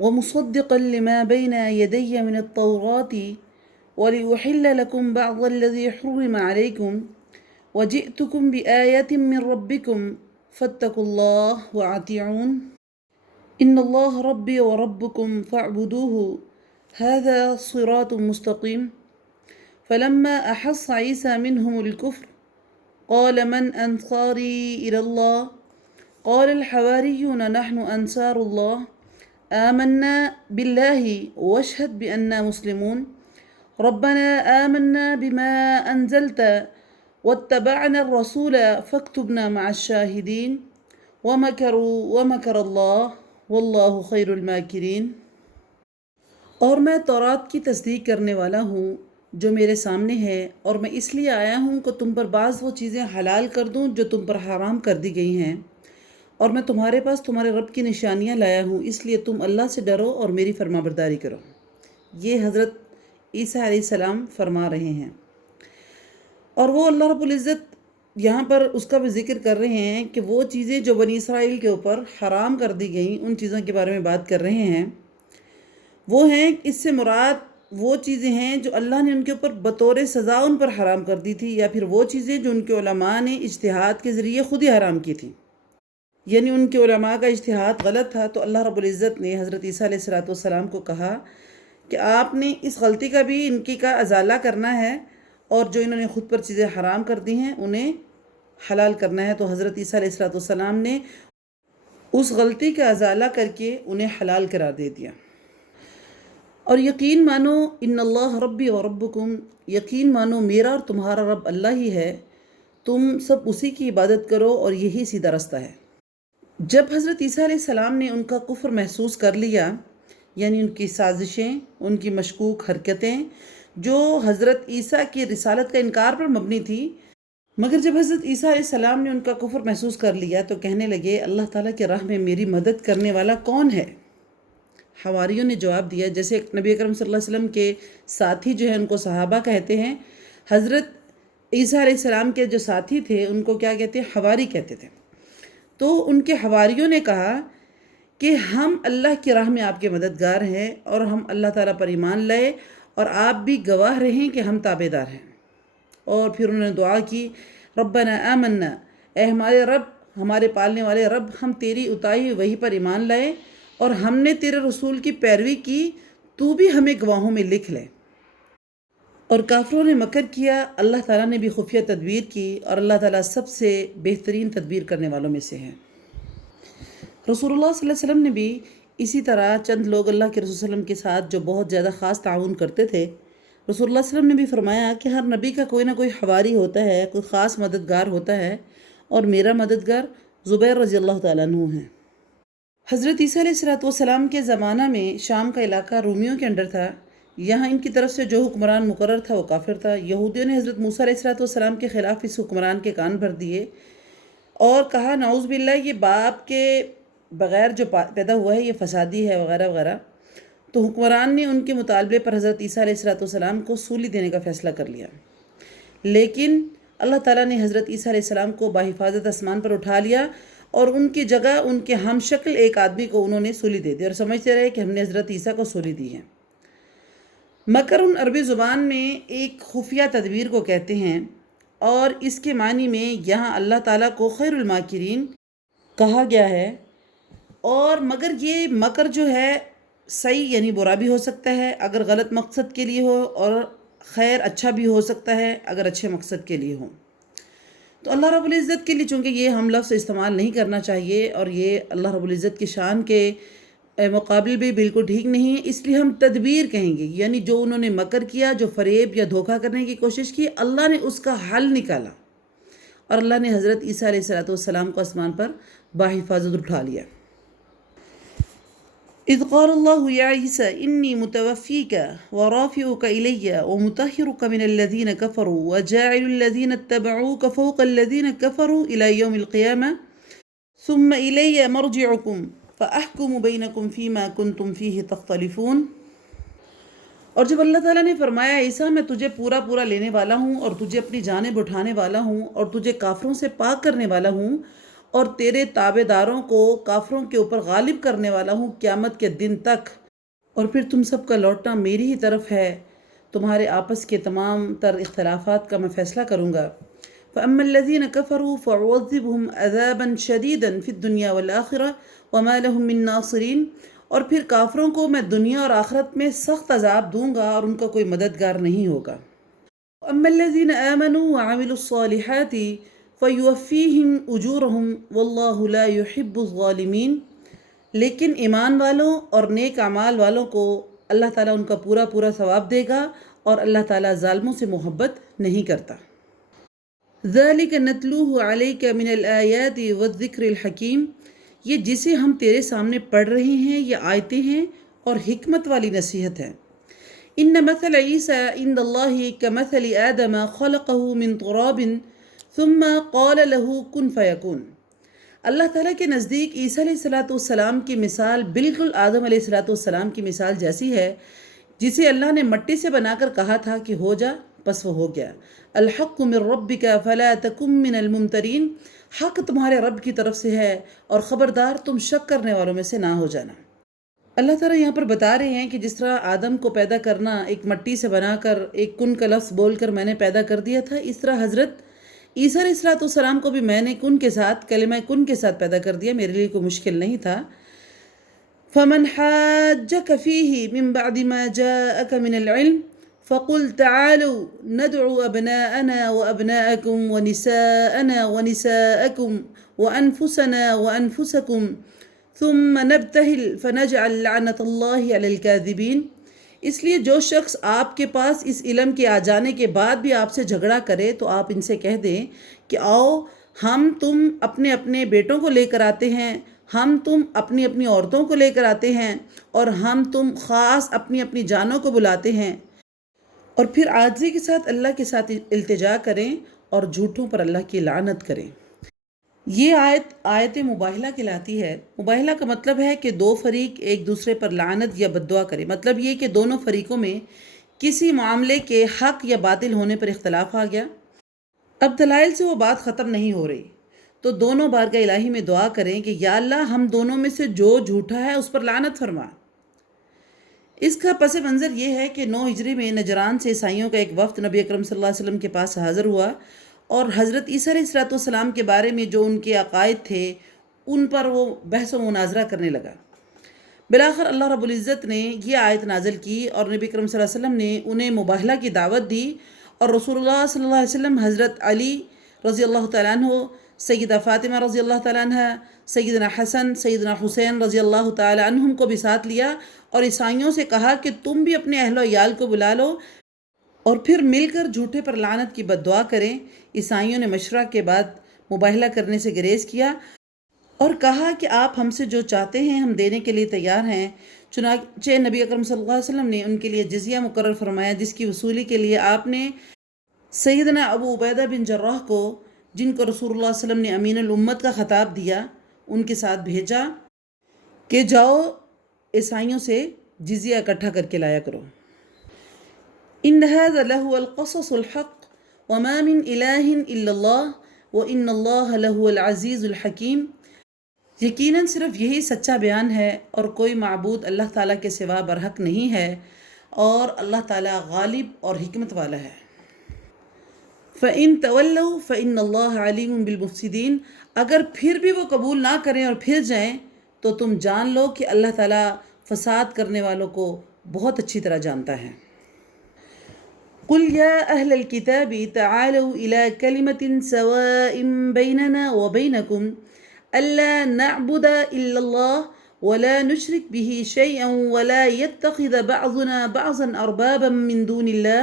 ومصدقا لما بين يدي من التوراة ولأحل لكم بعض الذي حرم عليكم وجئتكم بآية من ربكم فاتقوا الله وأطيعون إن الله ربي وربكم فاعبدوه هذا صراط مستقيم فلما أحس عيسى منهم الكفر قال من أنصاري إلى الله قال الحواريون نحن أنصار الله آمنا بالله واشهد بأننا مسلمون ربنا آمنا بما أنزلت واتبعنا الرسول فاكتبنا مع الشاهدين ومكروا ومكر الله واللہ خیر الماکرین۔ اور میں تورات کی تصدیق کرنے والا ہوں جو میرے سامنے ہے، اور میں اس لیے آیا ہوں کہ تم پر بعض وہ چیزیں حلال کر دوں جو تم پر حرام کر دی گئی ہیں، اور میں تمہارے پاس تمہارے رب کی نشانیاں لایا ہوں، اس لیے تم اللہ سے ڈرو اور میری فرما برداری کرو۔ یہ حضرت عیسیٰ علیہ السلام فرما رہے ہیں، اور وہ اللہ رب العزت یہاں پر اس کا بھی ذکر کر رہے ہیں کہ وہ چیزیں جو بنی اسرائیل کے اوپر حرام کر دی گئیں، ان چیزوں کے بارے میں بات کر رہے ہیں۔ وہ ہیں، اس سے مراد وہ چیزیں ہیں جو اللہ نے ان کے اوپر بطور سزا ان پر حرام کر دی تھی، یا پھر وہ چیزیں جو ان کے علماء نے اجتہاد کے ذریعے خود ہی حرام کی تھیں، یعنی ان کے علماء کا اجتہاد غلط تھا، تو اللہ رب العزت نے حضرت عیسیٰ علیہ السلام کو کہا کہ آپ نے اس غلطی کا بھی ان کی کا ازالہ کرنا ہے، اور جو انہوں نے خود پر چیزیں حرام کر دی ہیں انہیں حلال کرنا ہے۔ تو حضرت عیسیٰ علیہ السلام نے اس غلطی کا ازالہ کر کے انہیں حلال قرار دے دیا۔ اور یقین مانو ان اللہ ربی و ربکم، یقین مانو میرا اور تمہارا رب اللہ ہی ہے، تم سب اسی کی عبادت کرو اور یہی سیدھا رستہ ہے۔ جب حضرت عیسیٰ علیہ السلام نے ان کا کفر محسوس کر لیا، یعنی ان کی سازشیں، ان کی مشکوک حرکتیں جو حضرت عیسیٰ کی رسالت کا انکار پر مبنی تھی، مگر جب حضرت عیسیٰ علیہ السلام نے ان کا کفر محسوس کر لیا تو کہنے لگے اللہ تعالیٰ کے راہ میں میری مدد کرنے والا کون ہے؟ حواریوں نے جواب دیا، جیسے نبی اکرم صلی اللہ علیہ وسلم کے ساتھی جو ہیں ان کو صحابہ کہتے ہیں، حضرت عیسیٰ علیہ السلام کے جو ساتھی تھے ان کو کیا کہتے ہیں؟ حواری کہتے تھے۔ تو ان کے حواریوں نے کہا کہ ہم اللہ کی راہ میں آپ کے مددگار ہیں، اور ہم اللہ تعالیٰ پر ایمان لائے، اور آپ بھی گواہ رہیں کہ ہم تابعدار ہیں۔ اور پھر انہوں نے دعا کی، ربنا آمنا، اے ہمارے رب، ہمارے پالنے والے رب، ہم تیری اتائی وحی پر ایمان لائے اور ہم نے تیرے رسول کی پیروی کی، تو بھی ہمیں گواہوں میں لکھ لے۔ اور کافروں نے مکر کیا، اللہ تعالیٰ نے بھی خفیہ تدبیر کی، اور اللہ تعالیٰ سب سے بہترین تدبیر کرنے والوں میں سے ہے۔ رسول اللہ صلی اللہ علیہ وسلم نے بھی اسی طرح چند لوگ اللہ کے رسول صلی اللہ علیہ وسلم کے ساتھ جو بہت زیادہ خاص تعاون کرتے تھے، رسول اللہ صلی اللہ علیہ وسلم نے بھی فرمایا کہ ہر نبی کا کوئی نہ کوئی حواری ہوتا ہے، کوئی خاص مددگار ہوتا ہے، اور میرا مددگار زبیر رضی اللہ تعالیٰ عنہ ہیں۔ حضرت عیسیٰ علیہ السلام کے زمانہ میں شام کا علاقہ رومیوں کے انڈر تھا، یہاں ان کی طرف سے جو حکمران مقرر تھا وہ کافر تھا۔ یہودیوں نے حضرت موسیٰ علیہ السلام کے خلاف اس حکمران کے کان بھر دیے اور کہا نعوذ باللہ یہ باپ کے بغیر جو پیدا ہوا ہے یہ فسادی ہے وغیرہ وغیرہ۔ تو حکمران نے ان کے مطالبے پر حضرت عیسیٰ علیہ السلام کو سولی دینے کا فیصلہ کر لیا، لیکن اللہ تعالیٰ نے حضرت عیسیٰ علیہ السلام کو بحفاظت آسمان پر اٹھا لیا، اور ان کی جگہ ان کے ہم شکل ایک آدمی کو انہوں نے سولی دے دی، اور سمجھتے رہے کہ ہم نے حضرت عیسیٰ کو سولی دی ہے۔ مکرن عربی زبان میں ایک خفیہ تدبیر کو کہتے ہیں، اور اس کے معنی میں یہاں اللہ تعالیٰ کو خیر الماکرین کہا گیا ہے۔ اور مگر یہ مکر جو ہے صحیح یعنی برا بھی ہو سکتا ہے اگر غلط مقصد کے لیے ہو، اور خیر اچھا بھی ہو سکتا ہے اگر اچھے مقصد کے لیے ہو۔ تو اللہ رب العزت کے لیے چونکہ یہ ہم لفظ استعمال نہیں کرنا چاہیے، اور یہ اللہ رب العزت کی شان کے مقابل بھی بالکل ٹھیک نہیں ہے، اس لیے ہم تدبیر کہیں گے، یعنی جو انہوں نے مکر کیا، جو فریب یا دھوکہ کرنے کی کوشش کی، اللہ نے اس کا حل نکالا، اور اللہ نے حضرت عیسیٰ علیہ السلام کو آسمان پر بحفاظت اٹھا لیا۔ اذ قال اللہ یا عیسیٰ انی متوفیک ورافعک الی ومطہرک من الذین کفروا وجاعل الذین اتبعوک فوق الذین کفروا الی یوم القیامہ ثم الی مرجعکم فاحکم بینکم فیما کنتم فیہ تختلفون۔ اور جب اللہ تعالیٰ نے فرمایا عیسیٰ میں تجھے پورا لینے والا ہوں، اور تجھے اپنی جانب اٹھانے والا ہوں، اور تجھے کافروں سے پاک کرنے والا ہوں، اور تیرے تابع داروں کو کافروں کے اوپر غالب کرنے والا ہوں قیامت کے دن تک، اور پھر تم سب کا لوٹنا میری ہی طرف ہے، تمہارے آپس کے تمام تر اختلافات کا میں فیصلہ کروں گا۔ فَأَمَّا الَّذِينَ كَفَرُوا فَأُعَذِّبُهُمْ عَذَابًا شَدِيدًا فِي الدُّنْيَا وَالْآخِرَةِ وَمَا لَهُم مِّن نَّاصِرِينَ، اور پھر کافروں کو میں دنیا اور آخرت میں سخت عذاب دوں گا اور ان کا کوئی مددگار نہیں ہوگا۔ وَأَمَّا الَّذِينَ آمَنُوا وَعَمِلُوا الصَّالِحَاتِ فَيُوَفِّيهِمْ أُجُورَهُمْ وَاللَّهُ لَا يُحِبُّ الظَّالِمِينَ، لیکن ایمان والوں اور نیک اعمال والوں کو اللہ تعالیٰ ان کا پورا پورا ثواب دے گا، اور اللہ تعالیٰ ظالموں سے محبت نہیں کرتا۔ ذَلِكَ نَتْلُوهُ عَلَيْكَ مِنَ الْآيَاتِ وَالذِّكْرِ الْحَكِيمِ، یہ جسے ہم تیرے سامنے پڑھ رہے ہیں یہ آیتیں ہیں اور حکمت والی نصیحت ہے۔ إِنَّ مَثَلَ عِيسَىٰ عِندَ اللَّهِ كَمَثَلِ آدَمَ خَلَقَهُ مِن تُرَابٍ ثُمَّ قَالَ لَهُ كُن فَيَكُونُ، اللہ تعالیٰ کے نزدیک عیسیٰ علیہ السلام کی مثال بالکل آدم علیہ السلام کی مثال جیسی ہے، جسے اللہ نے مٹی سے بنا کر کہا تھا کہ ہو جا، پس وہ ہو گیا۔ الحق من ربک فلا تکن من الممترین، حق تمہارے رب کی طرف سے ہے اور خبردار تم شک کرنے والوں میں سے نہ ہو جانا۔ اللہ تعالیٰ یہاں پر بتا رہے ہیں کہ جس طرح آدم کو پیدا کرنا ایک مٹی سے بنا کر ایک کن کا لفظ بول کر میں نے پیدا کر دیا تھا، اس طرح حضرت عیسیٰ علیہ السلام کو بھی میں نے کن کے ساتھ، کلمہ کن کے ساتھ پیدا کر دیا، میرے لیے کوئی مشکل نہیں تھا۔ فَمَنْ حَاجَّكَ فِيهِ مِنْ بَعْدِ مَا جَاءَكَ مِنَ الْعِلْمِ فَقُلْ تَعَالَوْا نَدْعُ أَبْنَاءَنَا وَأَبْنَاءَكُمْ وَنِسَاءَنَا وَنِسَاءَكُمْ وَأَنفُسَنَا وَأَنفُسَكُمْ ثُمَّ نَبْتَهِلْ فَنَجْعَلْ لَعْنَةَ اللَّهِ عَلَى الْكَاذِبِينَ، اس لیے جو شخص آپ کے پاس اس علم کے آ جانے کے بعد بھی آپ سے جھگڑا کرے تو آپ ان سے کہہ دیں کہ آؤ ہم تم اپنے اپنے بیٹوں کو لے کر آتے ہیں، ہم تم اپنی اپنی عورتوں کو لے کر آتے ہیں، اور ہم تم خاص اپنی اپنی جانوں کو بلاتے ہیں، اور پھر عاجزی کے ساتھ اللہ کے ساتھ التجا کریں اور جھوٹوں پر اللہ کی لعنت کریں۔ یہ آیت مباہلہ کہلاتی ہے۔ مباہلہ کا مطلب ہے کہ دو فریق ایک دوسرے پر لعنت یا بد دعا کرے، مطلب یہ کہ دونوں فریقوں میں کسی معاملے کے حق یا باطل ہونے پر اختلاف آ گیا، اب دلائل سے وہ بات ختم نہیں ہو رہی، تو دونوں بارگاہ الہی میں دعا کریں کہ یا اللہ ہم دونوں میں سے جو جھوٹا ہے اس پر لعنت فرما۔ اس کا پس منظر یہ ہے کہ 9 ہجری میں نجران سے عیسائیوں کا ایک وفد نبی اکرم صلی اللہ علیہ وسلم کے پاس حاضر ہوا، اور حضرت عیسیٰ علیہ السلام کے بارے میں جو ان کے عقائد تھے ان پر وہ بحث و مناظرہ کرنے لگا۔ بالآخر اللہ رب العزت نے یہ آیت نازل کی اور نبی اکرم صلی اللہ علیہ وسلم نے انہیں مباہلہ کی دعوت دی، اور رسول اللہ صلی اللہ علیہ وسلم حضرت علی رضی اللہ تعالیٰ عنہ، سیدہ فاطمہ رضی اللہ تعالیٰ عنہ، سیدنا حسن، سیدنا حسین رضی اللہ تعالیٰ عنہم کو بھی ساتھ لیا، اور عیسائیوں سے کہا کہ تم بھی اپنے اہل و عیال کو بلا لو اور پھر مل کر جھوٹے پر لعنت کی بد دعا کریں۔ عیسائیوں نے مشورہ کے بعد مباہلہ کرنے سے گریز کیا اور کہا کہ آپ ہم سے جو چاہتے ہیں ہم دینے کے لیے تیار ہیں۔ چنانچہ نبی اکرم صلی اللہ علیہ وسلم نے ان کے لیے جزیہ مقرر فرمایا، جس کی وصولی کے لیے آپ نے سیدنا ابو عبیدہ بن جراح کو، جن کو رسول اللہ صلی اللہ علیہ وسلم نے امین الامت کا خطاب دیا، ان کے ساتھ بھیجا کہ جاؤ عیسائیوں سے جزیہ اکٹھا کر کے لایا کرو۔ ان ھذا لہو القصص الحق وما من الہ الا اللہ وان اللہ لہو العزیز الحکیم، یقیناً صرف یہی سچا بیان ہے اور کوئی معبود اللہ تعالیٰ کے سوا برحق نہیں ہے، اور اللہ تعالیٰ غالب اور حکمت والا ہے۔ فَإِن تَوَلَّوْا فَإِنَّ اللَّهَ عَلِيمٌ بِالْمُفْسِدِينَ، اگر پھر بھی وہ قبول نہ کریں اور پھر جائیں تو تم جان لو کہ اللہ تعالیٰ فساد کرنے والوں کو بہت اچھی طرح جانتا ہے۔ قُلْ يَا أَهْلَ الْكِتَابِ تَعَالَوْا إِلَىٰ كَلِمَةٍ سَوَاءٍ بَيْنَنَا وَبَيْنَكُمْ أَلَّا نَعْبُدَ إِلَّا اللَّهَ وَلَا نُشْرِكَ بِهِ شَيْئًا وَلَا يَتَّخِذَ بَعْضُنَا بَعْضًا أَرْبَابًا مِّن دُونِ اللَّهِ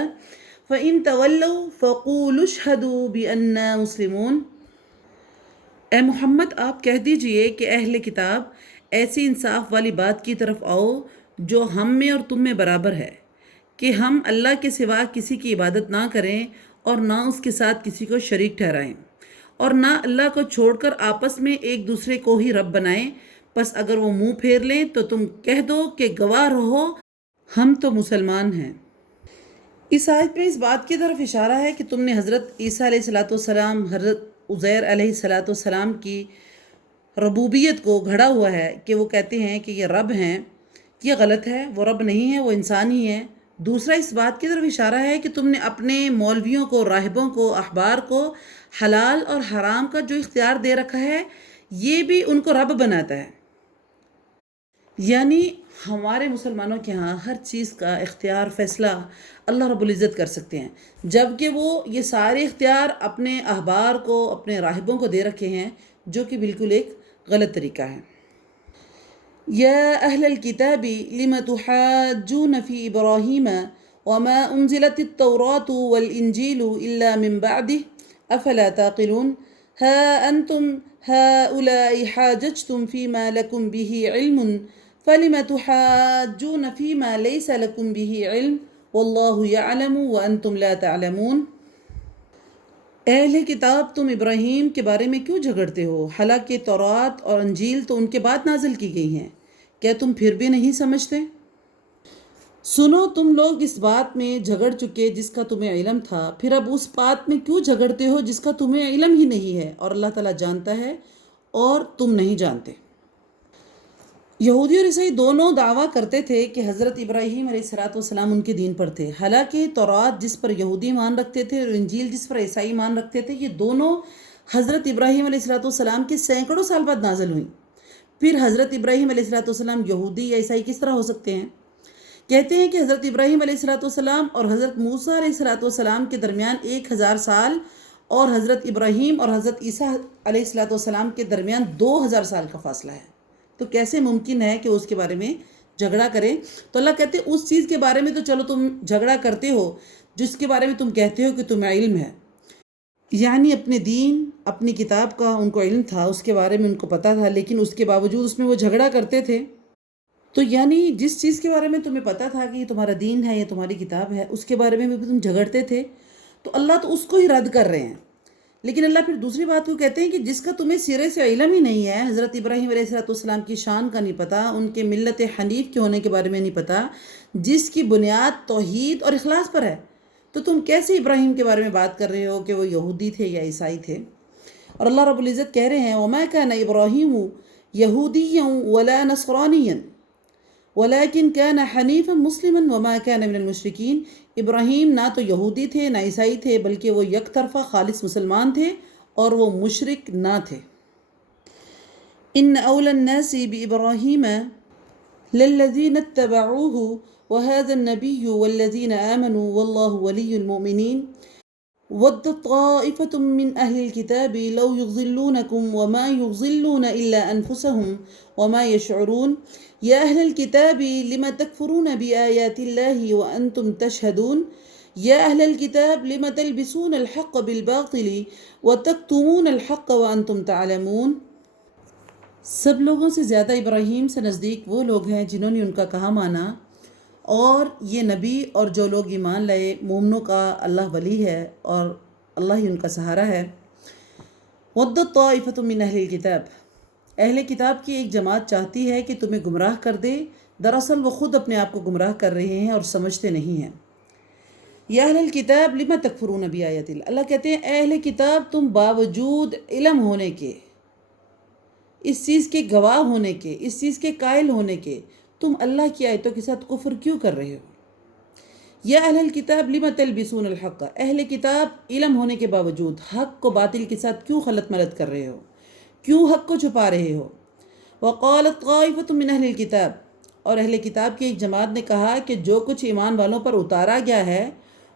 فَإِن تَوَلَّوْا فَقُولُوا اشْهَدُوا بِأَنَّا مُسْلِمُونَ، اے محمد آپ کہہ دیجئے کہ اہل کتاب ایسی انصاف والی بات کی طرف آؤ جو ہم میں اور تم میں برابر ہے، کہ ہم اللہ کے سوا کسی کی عبادت نہ کریں اور نہ اس کے ساتھ کسی کو شریک ٹھہرائیں، اور نہ اللہ کو چھوڑ کر آپس میں ایک دوسرے کو ہی رب بنائیں۔ پس اگر وہ منہ پھیر لیں تو تم کہہ دو کہ گواہ رہو ہم تو مسلمان ہیں۔ اس آیت میں اس بات کی طرف اشارہ ہے کہ تم نے حضرت عیسیٰ علیہ السلام، حضرت عزیر علیہ السلام کی ربوبیت کو گھڑا ہوا ہے کہ وہ کہتے ہیں کہ یہ رب ہیں، یہ غلط ہے، وہ رب نہیں ہے، وہ انسان ہی ہے۔ دوسرا اس بات کی طرف اشارہ ہے کہ تم نے اپنے مولویوں کو، راہبوں کو، احبار کو حلال اور حرام کا جو اختیار دے رکھا ہے یہ بھی ان کو رب بناتا ہے۔ یعنی ہمارے مسلمانوں کے ہاں ہر چیز کا اختیار، فیصلہ اللہ رب العزت کر سکتے ہیں، جبکہ وہ یہ سارے اختیار اپنے احبار کو، اپنے راہبوں کو دے رکھے ہیں، جو کہ بالکل ایک غلط طریقہ ہے۔ یا اہل الکتاب لم تحاجون فی ابراہیم وما انزلت التوراۃ والانجیل الا من بعدہ افلا تعقلون ہا انتم هؤلاء حاججتم فيما لكم به علم فلم تحاجون فيما ليس لكم به علم والله يعلم وانتم لا تعلمون۔ اہل کتاب تم ابراہیم کے بارے میں کیوں جھگڑتے ہو، حالانکہ تورات اور انجیل تو ان کے بعد نازل کی گئی ہیں، کیا تم پھر بھی نہیں سمجھتے؟ سنو، تم لوگ اس بات میں جھگڑ چکے جس کا تمہیں علم تھا، پھر اب اس بات میں کیوں جھگڑتے ہو جس کا تمہیں علم ہی نہیں ہے، اور اللہ تعالیٰ جانتا ہے اور تم نہیں جانتے۔ یہودی اور عیسائی دونوں دعویٰ کرتے تھے کہ حضرت ابراہیم علیہ السلام ان کے دین پر تھے، حالانکہ تورات جس پر یہودی ایمان رکھتے تھے اور انجیل جس پر عیسائی ایمان رکھتے تھے، یہ دونوں حضرت ابراہیم علیہ السلام کے سینکڑوں سال بعد نازل ہوئیں۔ پھر حضرت ابراہیم علیہ السلام یہودی یا عیسائی کس طرح ہو سکتے ہیں؟ کہتے ہیں کہ حضرت ابراہیم علیہ السلام اور حضرت موسیٰ علیہ السلام کے درمیان 1000 سال اور حضرت ابراہیم اور حضرت عیسیٰ علیہ السلام کے درمیان 2000 سال کا فاصلہ ہے، تو کیسے ممکن ہے کہ اس کے بارے میں جھگڑا کریں؟ تو اللہ کہتے ہیں اس چیز کے بارے میں تو چلو تم جھگڑا کرتے ہو جس کے بارے میں تم کہتے ہو کہ تمہیں علم ہے، یعنی اپنے دین، اپنی کتاب کا ان کو علم تھا، اس کے بارے میں ان کو پتہ تھا، لیکن اس کے باوجود اس میں وہ جھگڑا کرتے تھے۔ تو یعنی جس چیز کے بارے میں تمہیں پتہ تھا کہ یہ تمہارا دین ہے، یہ تمہاری کتاب ہے، اس کے بارے میں بھی تم جھگڑتے تھے، تو اللہ تو اس کو ہی رد کر رہے ہیں۔ لیکن اللہ پھر دوسری بات کو کہتے ہیں کہ جس کا تمہیں سرے سے علم ہی نہیں ہے، حضرت ابراہیم علیہ السلام کی شان کا نہیں پتہ، ان کے ملت حنیف کے ہونے کے بارے میں نہیں پتہ، جس کی بنیاد توحید اور اخلاص پر ہے، تو تم کیسے ابراہیم کے بارے میں بات کر رہے ہو کہ وہ یہودی تھے یا عیسائی تھے؟ اور اللہ رب العزت کہہ رہے ہیں وَمَا كَانَ إِبْرَاهِيمُ يَهُودِيًّا وَلَا نَصْرَانِيًّا وَلَكِنْ كَانَ حَنِيفًا مُسْلِمًا وَمَا كَانَ مِنَ الْمُشْرِكِينَ۔ ابراہیم نہ تو یہودی تھے نہ عیسائی تھے، بلکہ وہ یک طرفہ خالص مسلمان تھے اور وہ مشرک نہ تھے۔ إِنَّ أَوْلَى النَّاسِ بِإِبْرَاهِيمَ لَلَّذِينَ اتَّبَعُوهُ وَهَذَا النَّبِيُّ وَالَّذِينَ آمَنُوا وَاللَّهُ وَلِيُّ الْمُؤْمِنِينَ وَدَّتْ طَائِفَةٌ مِّنْ أَهْلِ الْكِتَابِ لَوْ يُضِلُّونَكُمْ وَمَا يُضِلُّونَ إِلَّا أَنفُسَهُمْ وَمَا يَشْعُرُونَ يَا أَهْلَ الْكِتَابِ لِمَ تَكْفُرُونَ بِآيَاتِ اللَّهِ وَأَنْتُمْ تَشْهَدُونَ يَا أَهْلَ الْكِتَابِ لِمَ تَلْبِسُونَ الْحَقَّ بِالْبَاطِلِ وَتَكْتُمُونَ الْحَقَّ وَأَنْتُمْ تَعْلَمُونَ۔ سب لوگوں سے زیادہ ابراہیم سے نزدیک وہ لوگ ہیں جنہوں نے ان کا کہا مانا، اور یہ نبی اور جو لوگ ایمان لائے، مومنوں کا اللہ ولی ہے اور اللہ ہی ان کا سہارا ہے۔ وَدَّتْ طَائِفَةٌ مِّنْ أَهْلِ الْكِتَابِ، اہل کتاب کی ایک جماعت چاہتی ہے کہ تمہیں گمراہ کر دے، دراصل وہ خود اپنے آپ کو گمراہ کر رہے ہیں اور سمجھتے نہیں ہیں۔ یا اہل الکتاب لم تکفرون بآیات اللہ، اللہ کہتے ہیں اے اہل کتاب تم باوجود علم ہونے کے، اس چیز کے گواہ ہونے کے، اس چیز کے قائل ہونے کے، تم اللہ کی آیتوں کے ساتھ کفر کیوں کر رہے ہو؟ یا اہل الکتاب لم تلبسون الحق، اہل کتاب علم ہونے کے باوجود حق کو باطل کے ساتھ کیوں خلط ملط کر رہے ہو، کیوں حق کو چھپا رہے ہو؟ وقالت طائفۃ من اہل الکتاب، اور اہل کتاب کی ایک جماعت نے کہا کہ جو کچھ ایمان والوں پر اتارا گیا ہے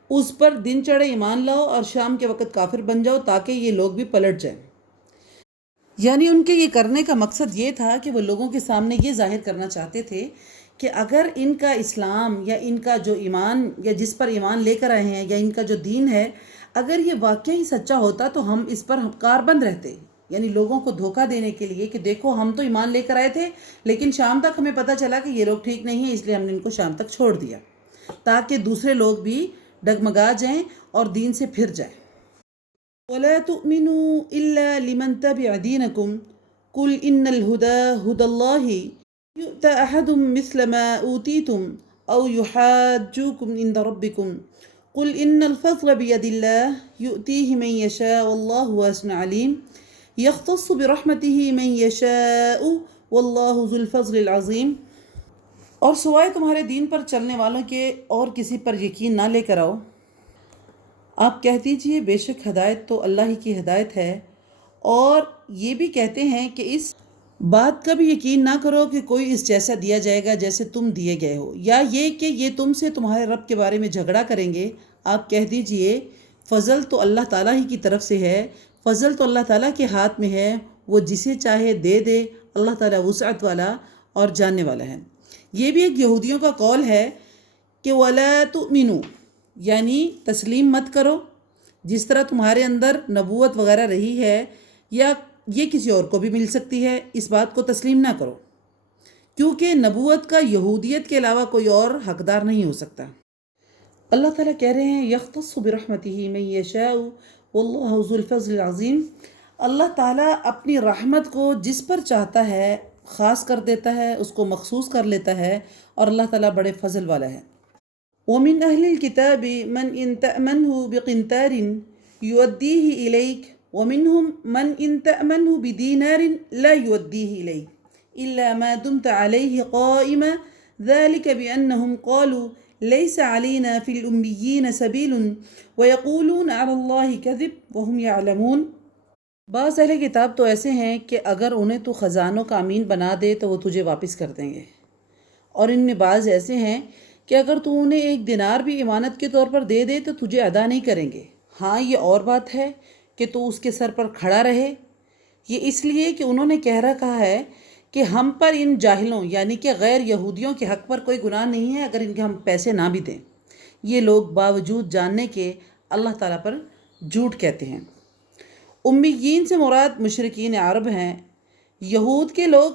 اس پر دن چڑھے ایمان لاؤ اور شام کے وقت کافر بن جاؤ تاکہ یہ لوگ بھی پلٹ جائیں۔ یعنی ان کے یہ کرنے کا مقصد یہ تھا کہ وہ لوگوں کے سامنے یہ ظاہر کرنا چاہتے تھے کہ اگر ان کا اسلام یا ان کا جو ایمان یا جس پر ایمان لے کر آئے ہیں یا ان کا جو دین ہے، اگر یہ واقعی سچا ہوتا تو ہم اس پر کاربند رہتے، یعنی لوگوں کو دھوکہ دینے کے لیے کہ دیکھو ہم تو ایمان لے کر آئے تھے لیکن شام تک ہمیں پتہ چلا کہ یہ لوگ ٹھیک نہیں ہیں، اس لیے ہم نے ان کو شام تک چھوڑ دیا تاکہ دوسرے لوگ بھی ڈگمگا جائیں اور دین سے پھر جائیں۔ وَلَا تُؤْمِنُوا إِلَّا لِمَنْ تَبِعَ دِينَكُمْ قُلْ إِنَّ الْهُدَى هُدَى اللَّهِ يُؤْتَ أَحَدٌ مِثْلَ مَا أُوتِيتُمْ أَوْ يُحَاجُّوكُمْ عِنْدَ رَبِّكُمْ قُلْ إِنَّ الْفَضْلَ بِيَدِ اللَّهِ يُؤْتِيهِ مَن يَشَاءُ وَاللَّهُ وَاسِعٌ عَلِيمٌ یختص برحمتہ من یشاء واللہ ذو الفضل العظیم۔ اور سوائے تمہارے دین پر چلنے والوں کے اور کسی پر یقین نہ لے کر آؤ۔ آپ کہہ دیجئے بے شک ہدایت تو اللہ ہی کی ہدایت ہے، اور یہ بھی کہتے ہیں کہ اس بات کا بھی یقین نہ کرو کہ کوئی اس جیسا دیا جائے گا جیسے تم دیے گئے ہو، یا یہ کہ یہ تم سے تمہارے رب کے بارے میں جھگڑا کریں گے۔ آپ کہہ دیجئے فضل تو اللہ تعالیٰ ہی کی طرف سے ہے، فضل تو اللہ تعالیٰ کے ہاتھ میں ہے، وہ جسے چاہے دے دے، اللہ تعالیٰ وسعت والا اور جاننے والا ہے۔ یہ بھی ایک یہودیوں کا قول ہے کہ وَلَا تُؤْمِنُوا، یعنی تسلیم مت کرو، جس طرح تمہارے اندر نبوت وغیرہ رہی ہے یا یہ کسی اور کو بھی مل سکتی ہے، اس بات کو تسلیم نہ کرو، کیونکہ نبوت کا یہودیت کے علاوہ کوئی اور حقدار نہیں ہو سکتا۔ اللہ تعالیٰ کہہ رہے ہیں یختص برحمتہ من یشاء واللہ ذو الفضل العظیم۔ اللہ تعالیٰ اپنی رحمت کو جس پر چاہتا ہے خاص کر دیتا ہے، اس کو مخصوص کر لیتا ہے، اور اللہ تعالیٰ بڑے فضل والا ہے۔ ومن أهل الكتاب من إن تأمنه بقنطار يؤديه إليك ومنهم من إن تأمنه بدينار لا يؤديه إليك إلا ما دمت عليه قائما ذلك بأنهم قالوا ليس علينا في الأميين سبيل ويقولون على الله كذب وهم يعلمون۔ بعض اہل کتاب تو ایسے ہیں کہ اگر انہیں تو خزانوں کا امین بنا دے تو وہ تجھے واپس کر دیں گے، اور ان میں بعض ایسے ہیں کہ اگر تو انہیں ایک دینار بھی امانت کے طور پر دے دے تو تجھے ادا نہیں کریں گے۔ ہاں یہ اور بات ہے کہ تو اس کے سر پر کھڑا رہے، یہ اس لیے کہ انہوں نے کہہ رکھا ہے کہ ہم پر ان جاہلوں یعنی کہ غیر یہودیوں کے حق پر کوئی گناہ نہیں ہے اگر ان کے ہم پیسے نہ بھی دیں۔ یہ لوگ باوجود جاننے کے اللہ تعالیٰ پر جھوٹ کہتے ہیں۔ امیین سے مراد مشرکین عرب ہیں۔ یہود کے لوگ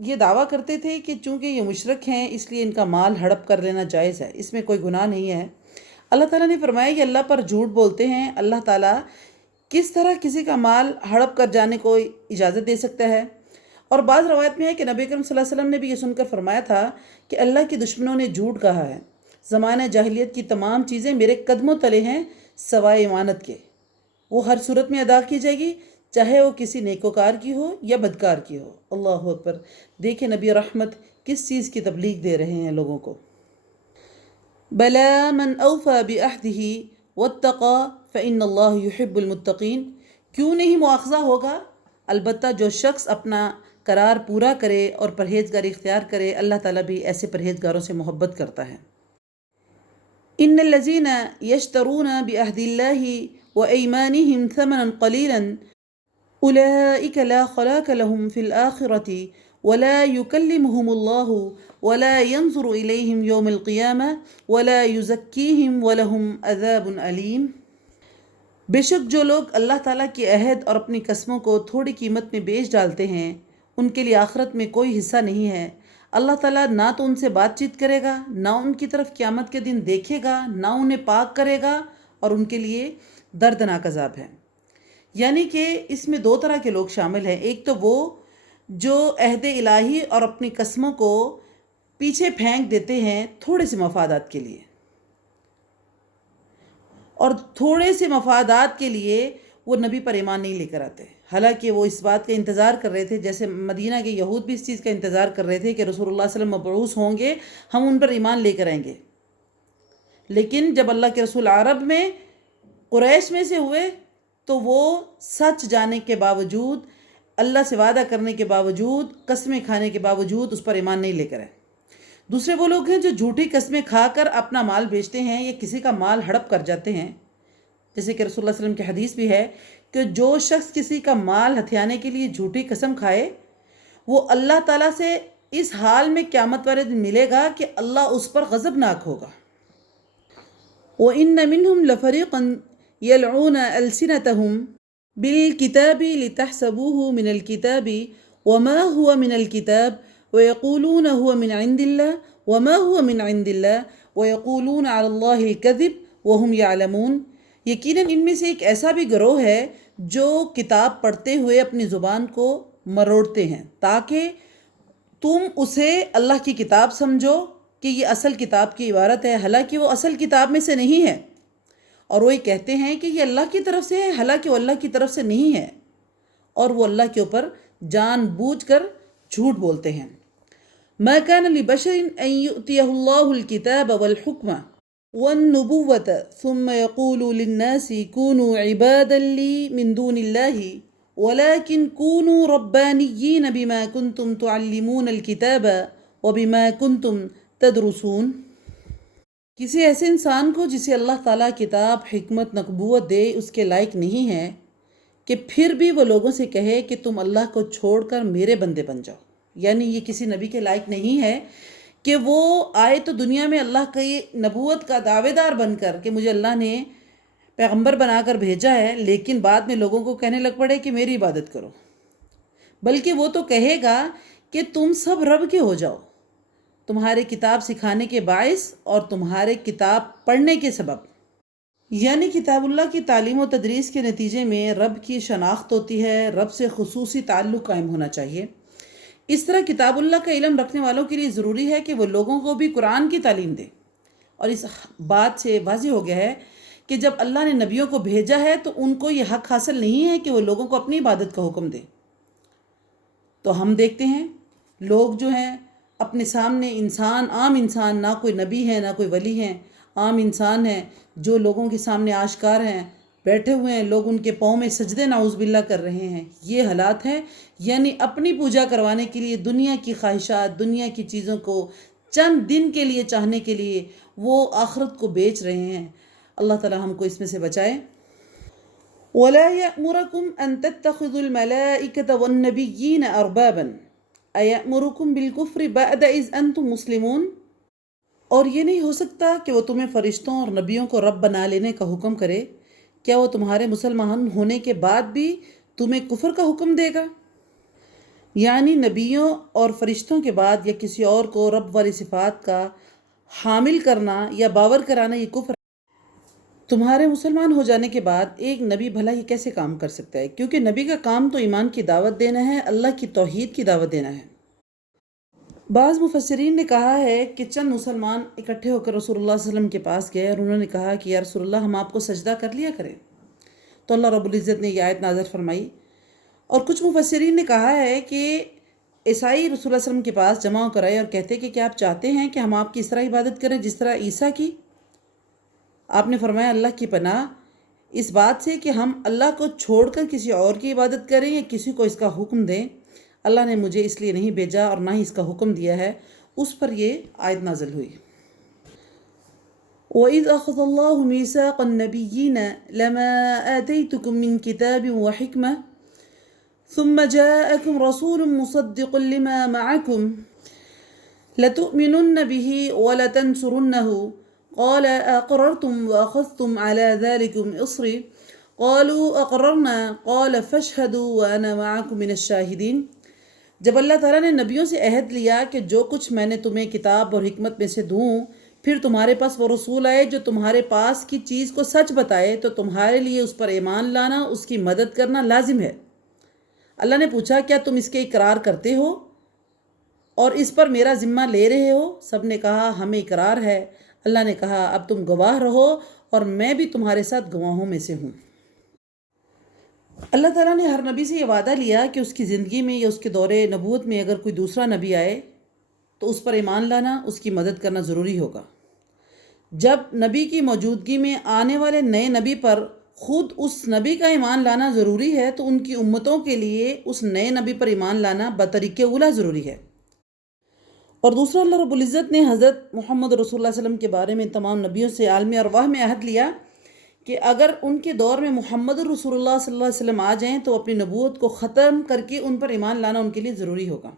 یہ دعویٰ کرتے تھے کہ چونکہ یہ مشرک ہیں اس لیے ان کا مال ہڑپ کر لینا جائز ہے، اس میں کوئی گناہ نہیں ہے۔ اللہ تعالیٰ نے فرمایا یہ اللہ پر جھوٹ بولتے ہیں۔ اللہ تعالیٰ کس طرح کسی کا مال ہڑپ کر جانے کو اجازت دے سکتا ہے؟ اور بعض روایت میں ہے کہ نبی کریم صلی اللہ علیہ وسلم نے بھی یہ سن کر فرمایا تھا کہ اللہ کے دشمنوں نے جھوٹ کہا ہے، زمانہ جاہلیت کی تمام چیزیں میرے قدموں تلے ہیں سوائے امانت کے، وہ ہر صورت میں ادا کی جائے گی، چاہے وہ کسی نیکوکار کی ہو یا بدکار کی ہو۔ اللہ اکبر! دیکھیں نبی رحمت کس چیز کی تبلیغ دے رہے ہیں لوگوں کو۔ بلا من اوفى بعہدہ واتقى فإن اللہ يحب المتقین۔ کیوں نہیں مواخذہ ہوگا؟ البتہ جو شخص اپنا قرار پورا کرے اور پرہیزگاری اختیار کرے، اللہ تعالیٰ بھی ایسے پرہیزگاروں سے محبت کرتا ہے۔ ان الذين يشترون بعہد اللہ وأيمانهم ثمنا قليلا أولئك لا خلاق لهم في الآخرة ولا يكلمهم الله ولا ينظر إليهم يوم القيامة ولا يزكيهم ولهم عذاب أليم۔ بے شک جو لوگ اللہ تعالیٰ کی عہد اور اپنی قسموں کو تھوڑی قیمت میں بیچ ڈالتے ہیں، ان کے لیے آخرت میں کوئی حصہ نہیں ہے۔ اللہ تعالیٰ نہ تو ان سے بات چیت کرے گا، نہ ان کی طرف قیامت کے دن دیکھے گا، نہ انہیں پاک کرے گا، اور ان کے لیے دردناک عذاب ہے۔ یعنی کہ اس میں دو طرح کے لوگ شامل ہیں۔ ایک تو وہ جو عہد الہی اور اپنی قسموں کو پیچھے پھینک دیتے ہیں تھوڑے سے مفادات کے لیے، اور تھوڑے سے مفادات کے لیے وہ نبی پر ایمان نہیں لے کر آتے، حالانکہ وہ اس بات کا انتظار کر رہے تھے، جیسے مدینہ کے یہود بھی اس چیز کا انتظار کر رہے تھے کہ رسول اللہ صلی اللہ علیہ وسلم مبعوث ہوں گے، ہم ان پر ایمان لے کر آئیں گے۔ لیکن جب اللہ کے رسول عرب میں قریش میں سے ہوئے تو وہ سچ جانے کے باوجود، اللہ سے وعدہ کرنے کے باوجود، قسمیں کھانے کے باوجود اس پر ایمان نہیں لے کر آئے۔ دوسرے وہ لوگ ہیں جو جھوٹی قسمیں کھا کر اپنا مال بیچتے ہیں یا کسی کا مال ہڑپ کر جاتے ہیں، جیسے کہ رسول اللہ صلی اللہ علیہ وسلم کی حدیث بھی ہے کہ جو شخص کسی کا مال ہتھیانے کے لیے جھوٹی قسم کھائے، وہ اللہ تعالیٰ سے اس حال میں قیامت والے دن ملے گا کہ اللہ اس پر غضبناک ہوگا۔ وَإِنَّ مِنْهُمْ لَفَرِيقًا يَلْعُونَ أَلْسِنَتَهُمْ بِالْكِتَابِ لِتَحْسَبُوهُ مِنَ الْكِتَابِ وَمَا هُوَ مِنَ الْكِتَابِ وَيَقُولُونَ هُوَ مِنْ عِنْدِ اللَّهِ وَمَا هُوَ مِنْ عِنْدِ اللَّهِ وَيَقُولُونَ عَلَى اللَّهِ الْكَذِبَ وَهُمْ يَعْلَمُونَ۔ یقیناً ان میں سے ایک ایسا بھی گروہ ہے جو کتاب پڑھتے ہوئے اپنی زبان کو مروڑتے ہیں تاکہ تم اسے اللہ کی کتاب سمجھو کہ یہ اصل کتاب کی عبارت ہے، حالانکہ وہ اصل کتاب میں سے نہیں ہے، اور وہ یہ کہتے ہیں کہ یہ اللہ کی طرف سے ہے، حالانکہ وہ اللہ کی طرف سے نہیں ہے، اور وہ اللہ کے اوپر جان بوجھ کر جھوٹ بولتے ہیں۔ ما كان لبشر ان يؤتيه الله الكتاب والحكم والنبوة ثم يقول للناس كونوا عبادا لي من دون الله ولكن كونوا ربانيين بما كنتم تعلمون الكتاب وبما كنتم تدرسون۔ کسی ایسے انسان کو جسے اللہ تعالیٰ کتاب، حکمت، نبوت دے اس کے لائق نہیں ہے کہ پھر بھی وہ لوگوں سے کہے کہ تم اللہ کو چھوڑ کر میرے بندے بن جاؤ۔ یعنی یہ کسی نبی کے لائق نہیں ہے کہ وہ آئے تو دنیا میں اللہ کی نبوت کا دعوے دار بن کر کہ مجھے اللہ نے پیغمبر بنا کر بھیجا ہے، لیکن بعد میں لوگوں کو کہنے لگ پڑے کہ میری عبادت کرو۔ بلکہ وہ تو کہے گا کہ تم سب رب کے ہو جاؤ، تمہارے کتاب سکھانے کے باعث اور تمہارے کتاب پڑھنے کے سبب۔ یعنی کتاب اللہ کی تعلیم و تدریس کے نتیجے میں رب کی شناخت ہوتی ہے، رب سے خصوصی تعلق قائم ہونا چاہیے۔ اس طرح کتاب اللہ کا علم رکھنے والوں کے لیے ضروری ہے کہ وہ لوگوں کو بھی قرآن کی تعلیم دے۔ اور اس بات سے واضح ہو گیا ہے کہ جب اللہ نے نبیوں کو بھیجا ہے تو ان کو یہ حق حاصل نہیں ہے کہ وہ لوگوں کو اپنی عبادت کا حکم دے۔ تو ہم دیکھتے ہیں لوگ جو ہیں اپنے سامنے انسان، عام انسان، نہ کوئی نبی ہے نہ کوئی ولی ہیں، عام انسان ہیں جو لوگوں کے سامنے آشکار ہیں، بیٹھے ہوئے ہیں، لوگ ان کے پاؤں میں سجدے نعوذ باللہ کر رہے ہیں۔ یہ حالات ہیں، یعنی اپنی پوجا کروانے کے لیے دنیا کی خواہشات، دنیا کی چیزوں کو چند دن کے لیے چاہنے کے لیے وہ آخرت کو بیچ رہے ہیں۔ اللہ تعالی ہم کو اس میں سے بچائے۔ وَلَا يَأْمُرَكُمْ أَن تَتَّخِذُوا الْمَلَائِكَةَ وَالنَّبِيِّينَ أَرْبَابًا أَيَأْمُرُكُمْ بِالْكُفْرِ بَعْدَ إِذْ أَنْتُمْ مُسْلِمُونَ۔ اور یہ نہیں ہو سکتا کہ وہ تمہیں فرشتوں اور نبیوں کو رب بنا لینے کا حکم کرے، کیا وہ تمہارے مسلمان ہونے کے بعد بھی تمہیں کفر کا حکم دے گا؟ یعنی نبیوں اور فرشتوں کے بعد یا کسی اور کو رب والی صفات کا حامل کرنا یا باور کرانا یہ کفر ہے۔ تمہارے مسلمان ہو جانے کے بعد ایک نبی بھلا یہ کیسے کام کر سکتا ہے؟ کیونکہ نبی کا کام تو ایمان کی دعوت دینا ہے، اللہ کی توحید کی دعوت دینا ہے۔ بعض مفسرین نے کہا ہے کہ چند مسلمان اکٹھے ہو کر رسول اللہ صلی اللہ علیہ وسلم کے پاس گئے اور انہوں نے کہا کہ یا رسول اللہ ہم آپ کو سجدہ کر لیا کریں، تو اللہ رب العزت نے یہ آیت نازل فرمائی۔ اور کچھ مفسرین نے کہا ہے کہ عیسائی رسول اللہ صلی اللہ علیہ وسلم کے پاس جمع کر آئے اور کہتے کہ کیا آپ چاہتے ہیں کہ ہم آپ کی اس طرح عبادت کریں جس طرح عیسیٰ کی؟ آپ نے فرمایا اللہ کی پناہ اس بات سے کہ ہم اللہ کو چھوڑ کر کسی اور کی عبادت کریں یا کسی کو اس کا حکم دیں، اللہ نے مجھے اس لیے نہیں بھیجا اور نہ ہی اس کا حکم دیا ہے۔ اس پر یہ آیت نازل ہوئی۔ وَإِذْ أَخَذَ اللَّهُ مِيثَاقَ النَّبِيِّينَ لَمَا آتَيْتُكُم مِّن كِتَابٍ وَحِكْمَةٍ ثُمَّ جَاءَكُمْ رَسُولٌ مُّصَدِّقٌ لِّمَا مَعَكُمْ لَتُؤْمِنُنَّ بِهِ وَلَتَنصُرُنَّهُ قَالَ أَقْرَرْتُمْ وَأَخَذْتُمْ عَلَى ذَلِكُمْ إِصْرِي قَالُوا أَقْرَرْنَا قَالَ فَاشْهَدُوا وَأَنَا مَعَكُمْ مِنَ الشَّاهِدِينَ۔ جب اللہ تعالیٰ نے نبیوں سے عہد لیا کہ جو کچھ میں نے تمہیں کتاب اور حکمت میں سے دوں، پھر تمہارے پاس وہ رسول آئے جو تمہارے پاس کی چیز کو سچ بتائے، تو تمہارے لیے اس پر ایمان لانا، اس کی مدد کرنا لازم ہے۔ اللہ نے پوچھا کیا تم اس کے اقرار کرتے ہو اور اس پر میرا ذمہ لے رہے ہو؟ سب نے کہا ہمیں اقرار ہے۔ اللہ نے کہا اب تم گواہ رہو اور میں بھی تمہارے ساتھ گواہوں میں سے ہوں۔ اللہ تعالیٰ نے ہر نبی سے یہ وعدہ لیا کہ اس کی زندگی میں یا اس کے دور نبوت میں اگر کوئی دوسرا نبی آئے تو اس پر ایمان لانا، اس کی مدد کرنا ضروری ہوگا۔ جب نبی کی موجودگی میں آنے والے نئے نبی پر خود اس نبی کا ایمان لانا ضروری ہے تو ان کی امتوں کے لیے اس نئے نبی پر ایمان لانا بطریق اولیٰ ضروری ہے۔ اور دوسرا اللہ رب العزت نے حضرت محمد رسول اللہ صلی اللہ علیہ وسلم کے بارے میں تمام نبیوں سے عالم ارواح میں عہد لیا کہ اگر ان کے دور میں محمد رسول اللہ صلی اللہ علیہ وسلم آ جائیں تو اپنی نبوت کو ختم کر کے ان پر ایمان لانا ان کے لیے ضروری ہوگا۔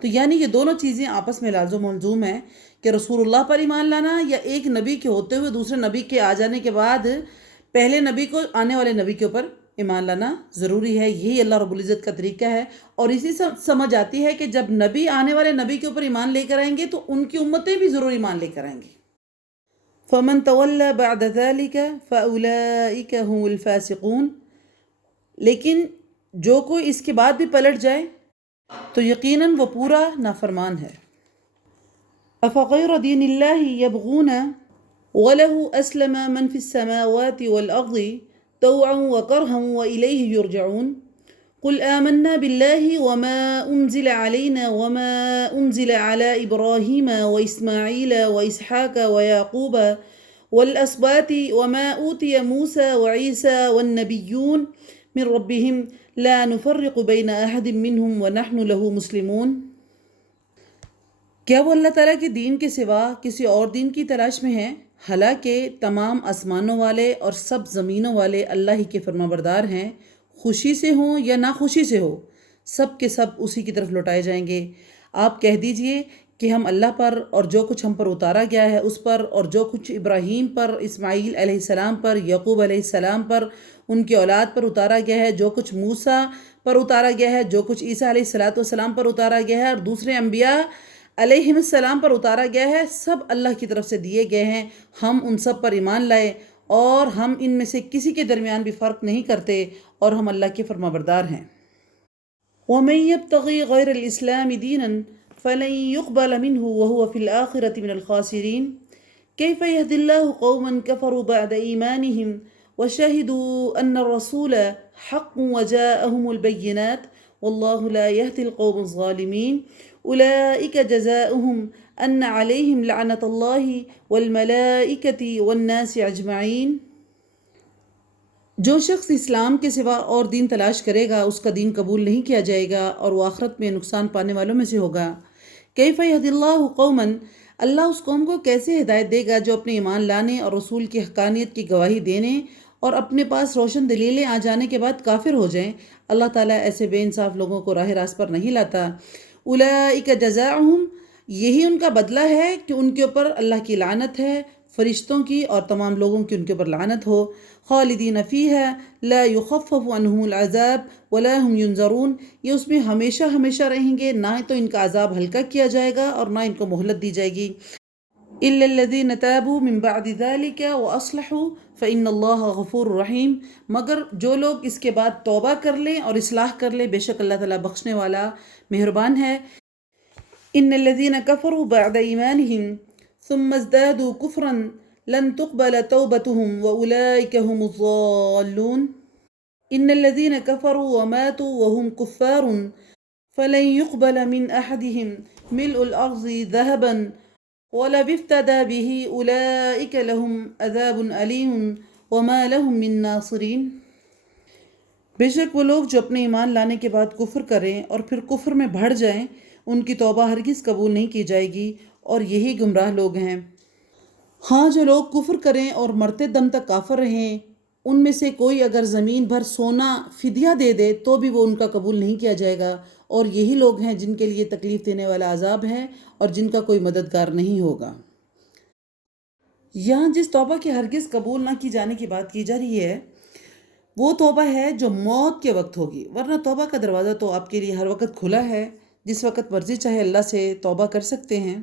تو یعنی یہ دونوں چیزیں آپس میں لازم و ملزوم ہیں کہ رسول اللہ پر ایمان لانا یا ایک نبی کے ہوتے ہوئے دوسرے نبی کے آ جانے کے بعد پہلے نبی کو آنے والے نبی کے اوپر ایمان لانا ضروری ہے۔ یہی اللہ رب العزت کا طریقہ ہے، اور اسی سے سمجھ آتی ہے کہ جب نبی آنے والے نبی کے اوپر ایمان لے کر آئیں گے تو ان کی امتیں بھی ضرور ایمان لے کر آئیں گی۔ فَمَن تَوَلَّى بَعْدَ ذَلِكَ فَأُولَئِكَ هُمُ الْفَاسِقُونَ، لیکن جو کوئی اس کے بعد بھی پلٹ جائے تو یقیناً وہ پورا نافرمان ہے۔ أَفَغَيْرَ دِينِ اللَّهِ يَبْغُونَ وَلَهُ أَسْلَمَ مَنْ فِي السَّمَاوَاتِ وَالْأَرْضِ طوعا وكرها وإليه يرجعون قل آمنا بالله وما أنزل علينا وما أنزل على إبراهيم وإسماعيل وإسحاق ويعقوب والأسباط وما أوتي موسى وعيسى والنبيون من ربهم لا نفرق بين أحد منهم ونحن له مسلمون۔ کیا وہ اللہ تعالیٰ کے دین کے سوا کسی اور دین کی تلاش میں ہیں؟ حالانکہ تمام آسمانوں والے اور سب زمینوں والے اللہ ہی کے فرمانبردار ہیں، خوشی سے ہوں یا ناخوشی سے ہو، سب کے سب اسی کی طرف لوٹائے جائیں گے۔ آپ کہہ دیجئے کہ ہم اللہ پر اور جو کچھ ہم پر اتارا گیا ہے اس پر، اور جو کچھ ابراہیم پر، اسماعیل علیہ السلام پر، یعقوب علیہ السلام پر، ان کی اولاد پر اتارا گیا ہے، جو کچھ موسیٰ پر اتارا گیا ہے، جو کچھ عیسیٰ علیہ السلام پر اتارا گیا ہے اور دوسرے انبیاء علیہم السلام پر اتارا گیا ہے، سب اللہ کی طرف سے دیے گئے ہیں۔ ہم ان سب پر ایمان لائے اور ہم ان میں سے کسی کے درمیان بھی فرق نہیں کرتے اور ہم اللہ کے فرمانبردار ہیں۔ وَمَن يَبْتَغِي غَيْرَ الْإِسْلَامِ دِينًا فَلَن يُقْبَلَ مِنْهُ وَهُوَ فِي الْآخِرَةِ مِنَ الْخَاسِرِينَ كَيْفَ يَهْدِي اللَّهُ قَوْمًا كَفَرُوا بَعْدَ إِيمَانِهِمْ وَشَهِدُوا أَنَّ الرَّسُولَ حَقٌّ وَجَاءَهُمُ الْبَيِّنَاتُ وَاللَّهُ لَا يَهْدِي الْقَوْمَ الظَّالِمِينَ أُولَئِكَ جَزَاؤُهُمْ أَنَّ عَلَيْهِمْ لَعْنَةَ اللَّهِ وَالْمَلَائِكَةِ وَالنَّاسِ أَجْمَعِينَ۔ جو شخص اسلام کے سوا اور دین تلاش کرے گا اس کا دین قبول نہیں کیا جائے گا اور وہ آخرت میں نقصان پانے والوں میں سے ہوگا۔ کیف یہدی اللہ قوما، اللہ اس قوم کو کیسے ہدایت دے گا جو اپنے ایمان لانے اور رسول کی حقانیت کی گواہی دینے اور اپنے پاس روشن دلیلیں آ جانے کے بعد کافر ہو جائیں۔ اللہ تعالیٰ ایسے بے انصاف لوگوں کو راہ راست پر نہیں لاتا۔ اولئک جزاؤہم، یہی ان کا بدلہ ہے کہ ان کے اوپر اللہ کی لعنت ہے، فرشتوں کی اور تمام لوگوں کی ان کے اوپر لعنت ہو۔ خالدین فیہا لا یخفف عنہم العذاب ولا ہم ینظرون، یہ اس میں ہمیشہ ہمیشہ رہیں گے، نہ تو ان کا عذاب ہلکا کیا جائے گا اور نہ ان کو مہلت دی جائے گی۔ الا الذین تابوا من بعد ذلک واصلحوا فإن اللہ غفور رحیم، مگر جو لوگ اس کے بعد توبہ کر لیں اور اصلاح کر لیں، بے شک اللہ تعالیٰ بخشنے والا مہربان ہے۔ ان الذین کفروا بعد ایمانہم ثم ازدادوا کفرا لن تقبل توبتهم وأولئك هم الضالون۔ ان الذين كفروا وماتوا وهم كفار فلن يقبل من أحدهم ملء الأرض ذهبا ولو افتدى به أولئك لهم عذاب أليم وما لهم من ناصرين۔ بے شک وہ لوگ جو اپنے ایمان لانے کے بعد کفر کریں اور پھر کفر میں بڑھ جائیں، ان کی توبہ ہرگز قبول نہیں کی جائے گی اور یہی گمراہ لوگ ہیں۔ ہاں، جو لوگ کفر کریں اور مرتے دم تک کافر رہیں، ان میں سے کوئی اگر زمین بھر سونا فدیہ دے دے تو بھی وہ ان کا قبول نہیں کیا جائے گا، اور یہی لوگ ہیں جن کے لیے تکلیف دینے والا عذاب ہے اور جن کا کوئی مددگار نہیں ہوگا۔ یہاں جس توبہ کے ہرگز قبول نہ کی جانے کی بات کی جا رہی ہے وہ توبہ ہے جو موت کے وقت ہوگی، ورنہ توبہ کا دروازہ تو آپ کے لیے ہر وقت کھلا ہے، جس وقت مرضی چاہے اللہ سے توبہ کر سکتے ہیں،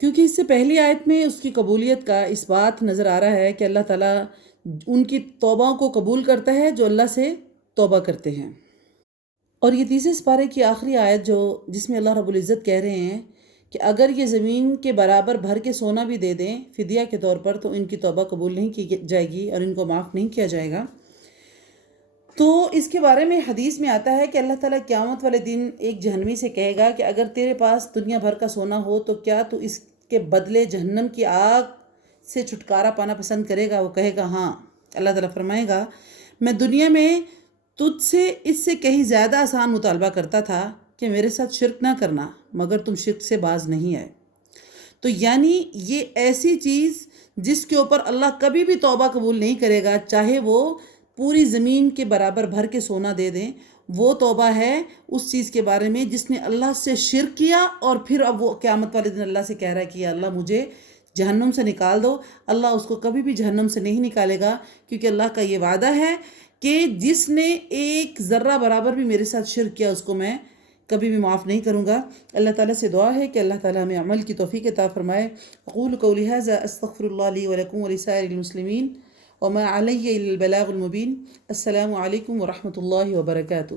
کیونکہ اس سے پہلی آیت میں اس کی قبولیت کا اس بات نظر آ رہا ہے کہ اللہ تعالیٰ ان کی توبہ کو قبول کرتا ہے جو اللہ سے توبہ کرتے ہیں۔ اور یہ تیسرے سپارے کی آخری آیت جس میں اللہ رب العزت کہہ رہے ہیں کہ اگر یہ زمین کے برابر بھر کے سونا بھی دے دیں فدیہ کے طور پر تو ان کی توبہ قبول نہیں کی جائے گی اور ان کو معاف نہیں کیا جائے گا۔ تو اس کے بارے میں حدیث میں آتا ہے کہ اللہ تعالیٰ قیامت والے دن ایک جہنمی سے کہے گا کہ اگر تیرے پاس دنیا بھر کا سونا ہو تو کیا تو اس کے بدلے جہنم کی آگ سے چھٹکارا پانا پسند کرے گا؟ وہ کہے گا ہاں۔ اللہ تعالیٰ فرمائے گا میں دنیا میں تجھ سے اس سے کہیں زیادہ آسان مطالبہ کرتا تھا کہ میرے ساتھ شرک نہ کرنا، مگر تم شرک سے باز نہیں آئے۔ تو یعنی یہ ایسی چیز جس کے اوپر اللہ کبھی بھی توبہ قبول نہیں کرے گا، چاہے وہ پوری زمین کے برابر بھر کے سونا دے دیں، وہ توبہ ہے اس چیز کے بارے میں جس نے اللہ سے شرک کیا اور پھر اب وہ قیامت والے دن اللہ سے کہہ رہا ہے کہ یا اللہ مجھے جہنم سے نکال دو۔ اللہ اس کو کبھی بھی جہنم سے نہیں نکالے گا، کیونکہ اللہ کا یہ وعدہ ہے کہ جس نے ایک ذرہ برابر بھی میرے ساتھ شرک کیا اس کو میں کبھی بھی معاف نہیں کروں گا۔ اللہ تعالیٰ سے دعا ہے کہ اللہ تعالیٰ ہمیں عمل کی توفیق عطا فرمائے۔ اقول قولی ھذا استغفر اللہ لی ولکم ولسائر المسلمین وما علی الا البلاغ المبین۔ السلام علیکم ورحمۃ اللہ وبرکاتہ۔